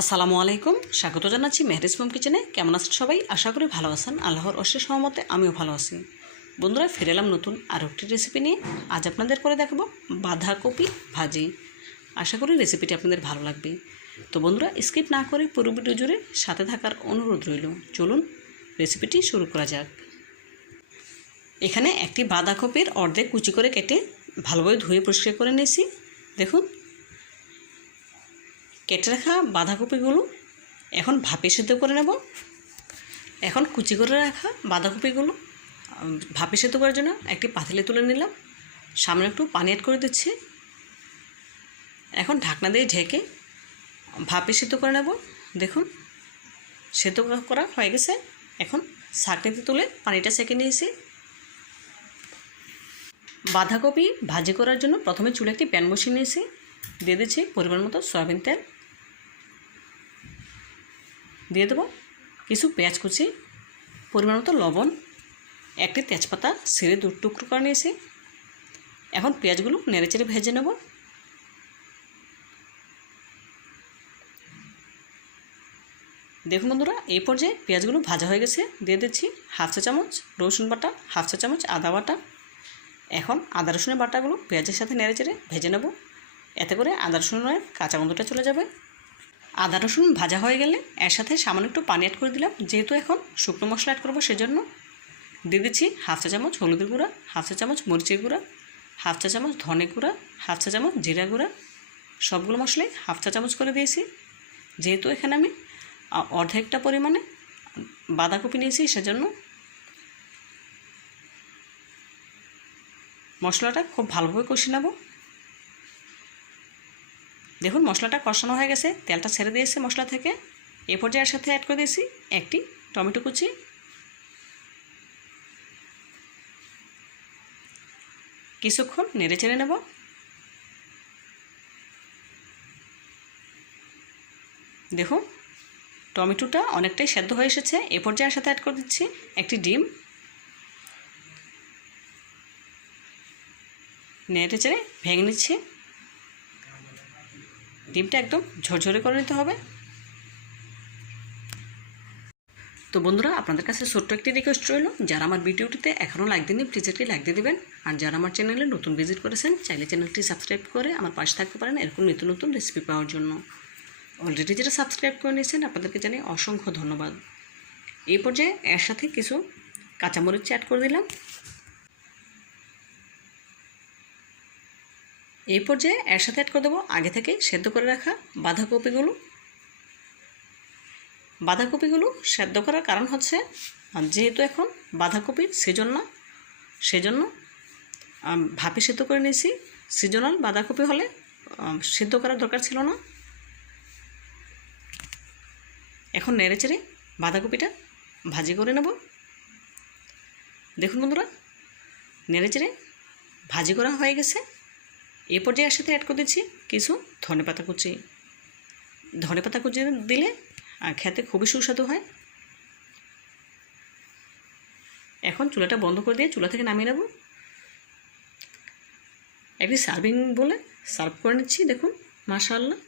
আসসালামু আলাইকুম। স্বাগত জানাচ্ছি মেহরিস মোম কিচেনে। কেমন আছেন সবাই? আশা করি ভালো আছেন। আল্লাহর অশেষ সহমতে আমিও ভালো আছি। বন্ধুরা, ফিরে এলাম নতুন আরও একটি রেসিপি নিয়ে। আজ আপনাদের করে দেখাবো বাঁধাকপি ভাজি। আশা করি রেসিপিটি আপনাদের ভালো লাগবে। তো বন্ধুরা স্কিপ না করে পুরো ভিডিও জুড়ে সাথে থাকার অনুরোধ রইল। চলুন রেসিপিটি শুরু করা যাক। এখানে একটি বাঁধাকপির অর্ধেক কুচি করে কেটে ভালোভাবে ধুয়ে পরিষ্কার করে নিয়েছি। দেখুন কেটে রাখা বাঁধাকপিগুলো এখন ভাপে সেদ্ধ করে নেব। এখন কুচি করে রাখা বাঁধাকপিগুলো ভাপে সেদ্ধ করার জন্য একটি পাতিলে তুলে নিলাম। সামনে একটু পানি অ্যাড করে দিচ্ছি। এখন ঢাকনা দিয়ে ঢেকে ভাপে সেদ্ধ করে নেব। দেখুন, সেদ্ধ করা হয়ে গেছে। এখন ছাঁকনিতে তুলে পানিটা সেঁকে নিয়েছি। বাঁধাকপি ভাজি করার জন্য প্রথমে চুলে একটি প্যান বসিয়ে নিয়েছি। দিয়ে দিচ্ছি পরিমাণ মতো সয়াবিন তেল। দিয়ে দেবো কিছু পেঁয়াজ কুচি, পরিমাণ মতো লবণ, একটি তেজপাতা ছিঁড়ে দু টুকরো করে নিয়েছি। এখন পেঁয়াজগুলো নেড়েচেড়ে ভেজে নেব। দেখুন বন্ধুরা, এই পর্যায়ে পেঁয়াজগুলো ভাজা হয়ে গেছে, দিয়ে দিচ্ছি হাফ চা চামচ রসুন বাটা, হাফ চা চামচ আদা বাটা। এখন আদা রসুনের বাটাগুলো পেঁয়াজের সাথে নেড়ে চেড়ে ভেজে নেব। এতে করে আদা রসুনের কাঁচা গন্ধটা চলে যাবে। আদা রসুন ভাজা হয়ে গেলে এর সাথে সামান্য একটু পানি অ্যাড করে দিলাম। যেহেতু এখন শুকনো মশলা অ্যাড করব সেজন্য দিয়ে দিচ্ছি হাফ চা চামচ হলুদের গুঁড়া, হাফ চা চামচ মরিচের গুঁড়া, হাফ চা চামচ ধনে গুঁড়া, হাফ চা চামচ জিরা গুঁড়া, সবগুলো মশলাই হাফ চা চামচ করে দিয়েছি। যেহেতু এখানে আমি অর্ধেকটা পরিমাণে বাঁধাকপি নিয়েছি সেজন্য মশলাটা খুব ভালোভাবে কষিয়ে নেব। দেখুন, মশলাটা কষানো হয়ে গেছে। তেলটা ছেড়ে দিয়েছে মশলা থেকে। এ পর্যায়ে এর সাথে অ্যাড করে দিয়েছি একটি টমেটো কুচি। কিছুক্ষণ নেড়ে চেড়ে নেব। দেখুন, টমেটোটা অনেকটাই সেদ্ধ হয়ে এসেছে। এ পর্যায়ে এর সাথে অ্যাড করে দিচ্ছি একটি ডিম। নেড়ে চেড়ে ভেঙে নিচ্ছি। ডিমটা একদম ঝরঝরে করে নিতে হবে। তো বন্ধুরা, আপনাদের কাছে ছোট্ট একটি রিকোয়েস্ট রইল। যারা আমার ভিডিওটিতে এখনও লাইক দিননি প্লিজ একটি লাইক দিয়ে দেবেন। আর যারা আমার চ্যানেলে নতুন ভিজিট করেছেন, চাইলে চ্যানেলটি সাবস্ক্রাইব করে আমার পাশে থাকতে পারেন এরকম নিত্য নতুন রেসিপি পাওয়ার জন্য। অলরেডি যেটা সাবস্ক্রাইব করে নিয়েছেন, আপনাদেরকে জানাই অসংখ্য ধন্যবাদ। এই পর্যায়ে এর সাথে কিছু কাঁচামরিচ অ্যাড করে দিলাম। এই পর্যায়ে এর সাথে অ্যাড করে দেবো আগে থেকে সেদ্ধ করে রাখা বাঁধাকপিগুলো। বাঁধাকপিগুলো সেদ্ধ করার কারণ হচ্ছে যেহেতু এখন বাঁধাকপির সিজন না, সেজন্য ভাপে সেদ্ধ করে নিয়েছি। সিজনাল বাঁধাকপি হলে সেদ্ধ করার দরকার ছিল না। এখন নেড়ে চেড়ে বাঁধাকপিটা ভাজি করে নেব। দেখুন বন্ধুরা, নেড়ে চেড়ে ভাজি করা হয়ে গেছে। এ পর্যায়ে এর সাথে অ্যাড করে দিচ্ছি কিছু ধনে পাতা কুচি। ধনে পাতা কুচি দিলে খেতে খুবই সুস্বাদু হয়। এখন চুলাটা বন্ধ করে দিয়ে চুলা থেকে নামিয়ে নেব। একটি সার্ভিং বলে সার্ভ করে নিচ্ছি, দেখুন, মাশাআল্লাহ।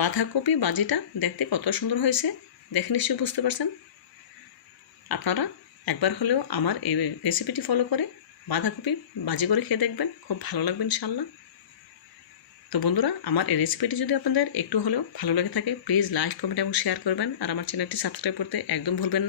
বাঁধাকপি বাজিটা দেখতে কত সুন্দর হয়েছে, দেখে নিশ্চয়ই বুঝতে পারছেন। আপনারা একবার হলেও আমার এই রেসিপিটি ফলো করে বাঁধাকপি বাজি করে খেয়ে দেখবেন, খুব ভালো লাগবে ইনশাল্লাহ তো বন্ধুরা, আমার এই রেসিপিটি যদি আপনাদের একটু হলেও ভালো লেগে থাকে প্লিজ লাইক কমেন্ট এবং শেয়ার করবেন। আর আমার চ্যানেলটি সাবস্ক্রাইব করতে একদম ভুলবেন না।